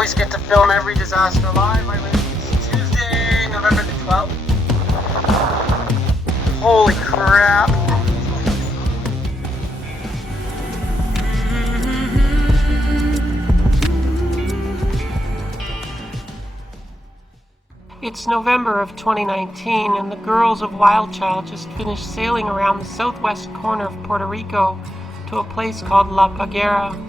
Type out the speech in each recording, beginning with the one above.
always get to film every disaster live. It's Tuesday, November the 12th. Holy crap. It's November of 2019, and the girls of WildChild just finished sailing around the southwest corner of Puerto Rico to a place called La Grrrr.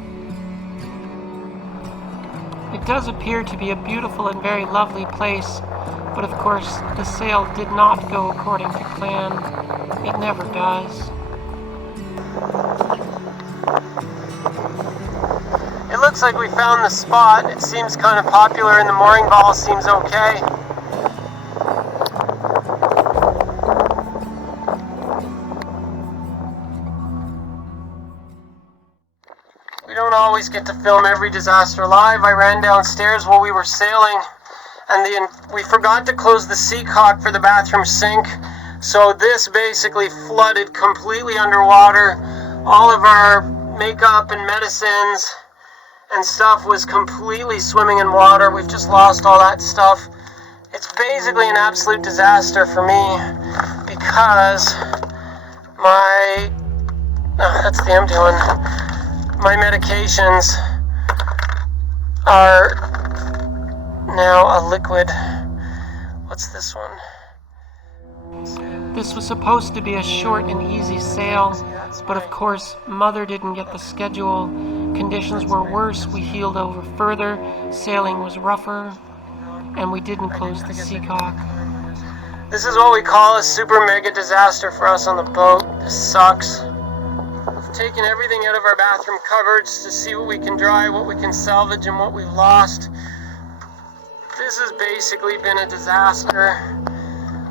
It does appear to be a beautiful and very lovely place, but of course the sail did not go according to plan. It never does. It looks like we found the spot. It seems kind of popular and the mooring ball seems okay. We don't always get to film every disaster live. I ran downstairs while we were sailing, and we forgot to close the seacock for the bathroom sink, so this basically flooded completely underwater. All of our makeup and medicines and stuff was completely swimming in water. We've just lost all that stuff. It's basically an absolute disaster for me because that's the empty one. My medications are now a liquid. What's this one? This was supposed to be a short and easy sail, but of course, Mother didn't get the schedule. Conditions were worse, we heeled over further, sailing was rougher, and we didn't close the seacock. This is what we call a super mega disaster for us on the boat. This sucks. We've taken everything out of our bathroom cupboards to see what we can dry, what we can salvage, and what we've lost. This has basically been a disaster.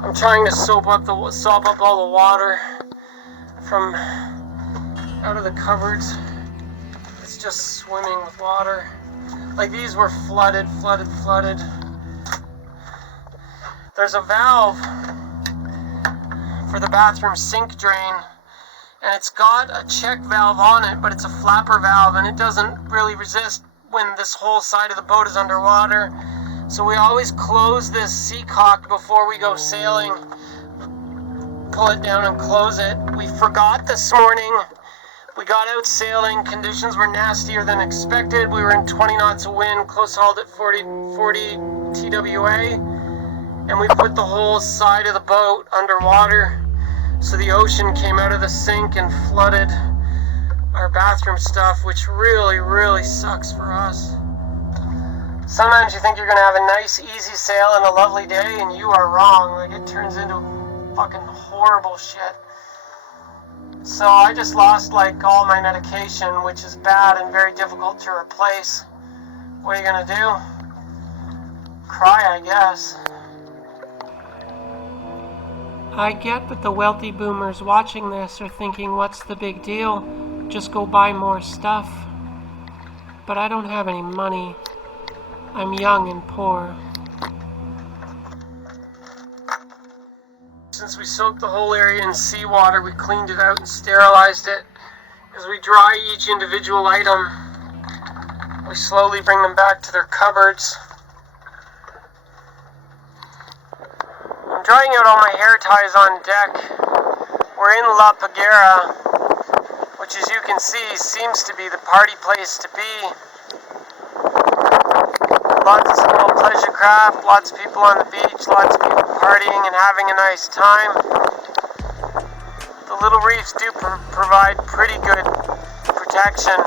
I'm trying to soap up all the water from out of the cupboards. It's just swimming with water. Like, these were flooded. There's a valve for the bathroom sink drain, and it's got a check valve on it, but it's a flapper valve, and it doesn't really resist when this whole side of the boat is underwater. So we always close this seacock before we go sailing. Pull it down and close it. We forgot this morning. We got out sailing. Conditions were nastier than expected. We were in 20 knots of wind, close hauled at 40 TWA. And we put the whole side of the boat underwater. So the ocean came out of the sink and flooded our bathroom stuff, which really sucks for us. Sometimes you think you're going to have a nice, easy sail and a lovely day, and you are wrong. Like, it turns into fucking horrible shit. So I just lost, like, all my medication, which is bad and very difficult to replace. What are you going to do? Cry, I guess. I get that the wealthy boomers watching this are thinking, what's the big deal? Just go buy more stuff. But I don't have any money. I'm young and poor. Since we soaked the whole area in seawater, we cleaned it out and sterilized it. As we dry each individual item, we slowly bring them back to their cupboards. I'm drying out all my hair ties on deck. We're in La Grrrr, which, as you can see, seems to be the party place to be. Lots of little pleasure craft, lots of people on the beach, lots of people partying and having a nice time. The little reefs do provide pretty good protection.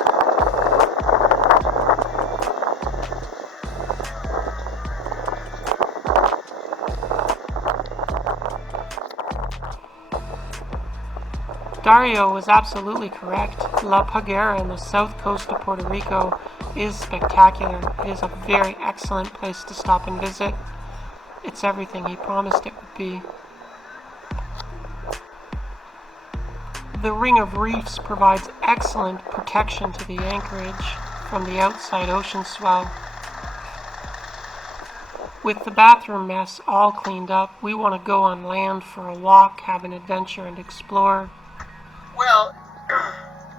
Dario was absolutely correct. La Grrrr on the south coast of Puerto Rico is spectacular. It is a very excellent place to stop and visit. It's everything he promised it would be. The ring of reefs provides excellent protection to the anchorage from the outside ocean swell. With the bathroom mess all cleaned up, we want to go on land for a walk, have an adventure, and explore. Well,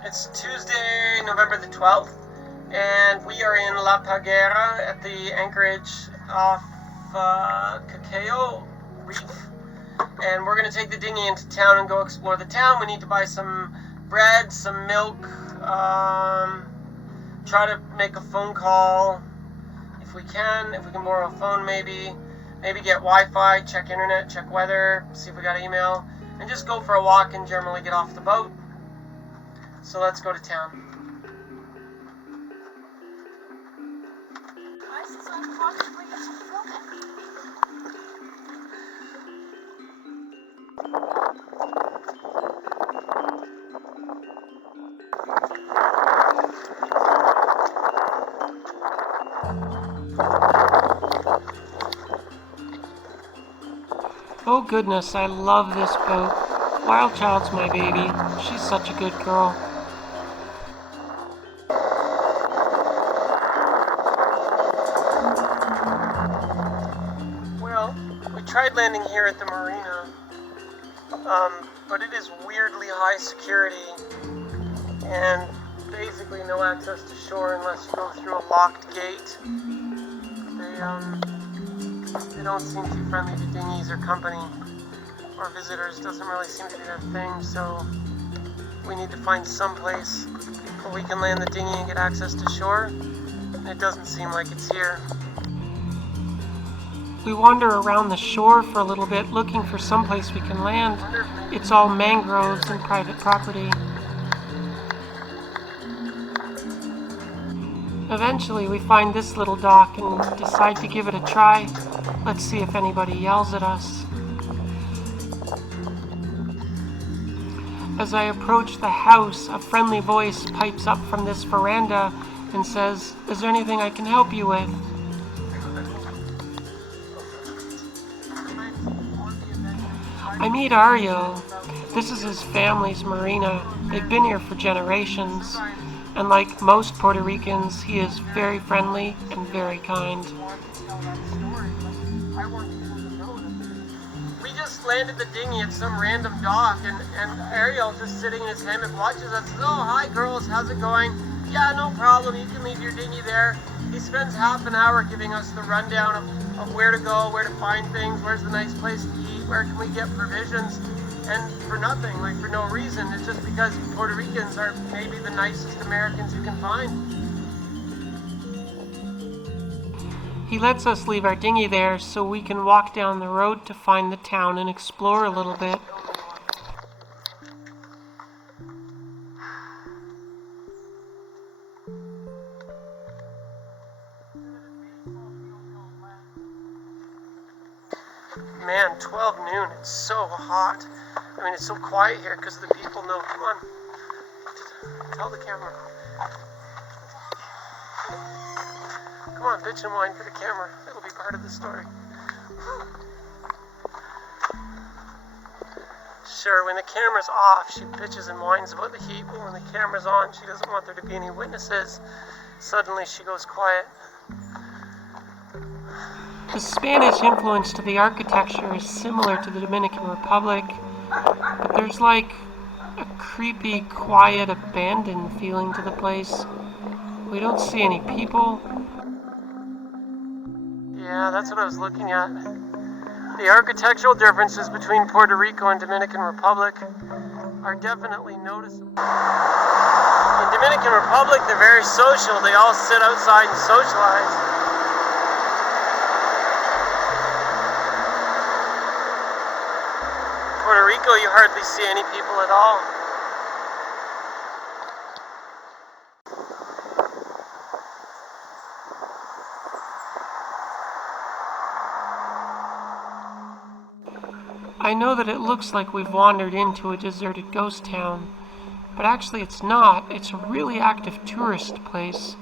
it's Tuesday, November the 12th. And we are in La Paguera at the anchorage off Cacao Reef. And we're going to take the dinghy into town and go explore the town. We need to buy some bread, some milk, try to make a phone call if we can borrow a phone maybe get Wi-Fi, check internet, check weather, see if we got email, and just go for a walk and generally get off the boat. So let's go to town. Oh goodness, I love this boat. WildChild's my baby. She's such a good girl. Well, we tried landing here at the marina, but it is weirdly high security and basically no access to shore unless you go through a locked gate. They don't seem too friendly to dinghies or company or visitors. Doesn't really seem to be their thing, so we need to find some place where we can land the dinghy and get access to shore. And it doesn't seem like it's here. We wander around the shore for a little bit looking for some place we can land. It's all mangroves and private property. Eventually we find this little dock and decide to give it a try. Let's see if anybody yells at us. As I approach the house, a friendly voice pipes up from this veranda and says, "Is there anything I can help you with?" I meet Ario. This is his family's marina. They've been here for generations. And like most Puerto Ricans, he is very friendly and very kind. We just landed the dinghy at some random dock, and Ariel, just sitting in his hammock, watches us. Says, "Oh, hi girls, how's it going? Yeah, no problem, you can leave your dinghy there." He spends half an hour giving us the rundown of where to go, where to find things, where's the nice place to eat, where can we get provisions. And for nothing, like for no reason. It's just because Puerto Ricans are maybe the nicest Americans you can find. He lets us leave our dinghy there so we can walk down the road to find the town and explore a little bit. Man, 12 noon, it's so hot. I mean, it's so quiet here because the people know. Come on, tell the camera. Come on, bitch and whine for the camera. It'll be part of the story. Sure, when the camera's off, she bitches and whines about the heat, but when the camera's on, she doesn't want there to be any witnesses. Suddenly, she goes quiet. The Spanish influence to the architecture is similar to the Dominican Republic, but there's like a creepy, quiet, abandoned feeling to the place. We don't see any people. Yeah, that's what I was looking at. The architectural differences between Puerto Rico and Dominican Republic are definitely noticeable. In Dominican Republic, they're very social. They all sit outside and socialize. Puerto Rico, you hardly see any people at all. I know that it looks like we've wandered into a deserted ghost town, but actually it's not. It's a really active tourist place.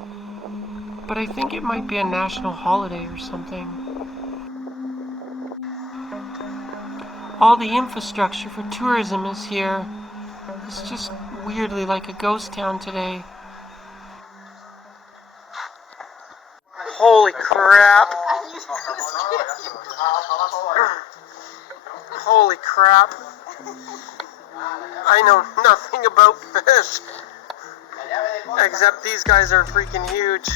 But I think it might be a national holiday or something. All the infrastructure for tourism is here. It's just weirdly like a ghost town today. Holy crap. Holy crap. I know nothing about fish. Except these guys are freaking huge.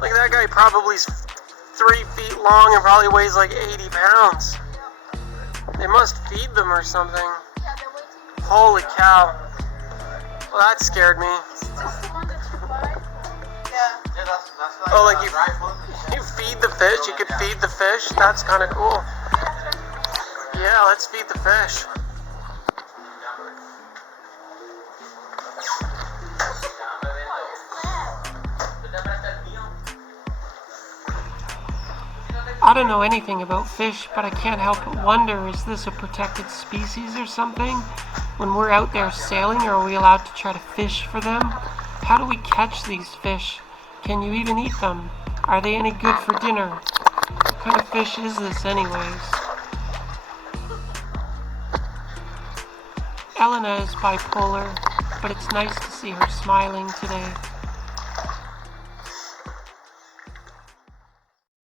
Like that guy probably is 3 feet long and probably weighs like 80 pounds. They must feed them or something. Holy cow. Well, that scared me. Oh, like you feed the fish? You could feed the fish? That's kind of cool. Yeah, let's feed the fish. I don't know anything about fish, but I can't help but wonder, is this a protected species or something? When we're out there sailing, are we allowed to try to fish for them? How do we catch these fish? Can you even eat them? Are they any good for dinner? What kind of fish is this anyways? Elena is bipolar, but it's nice to see her smiling today.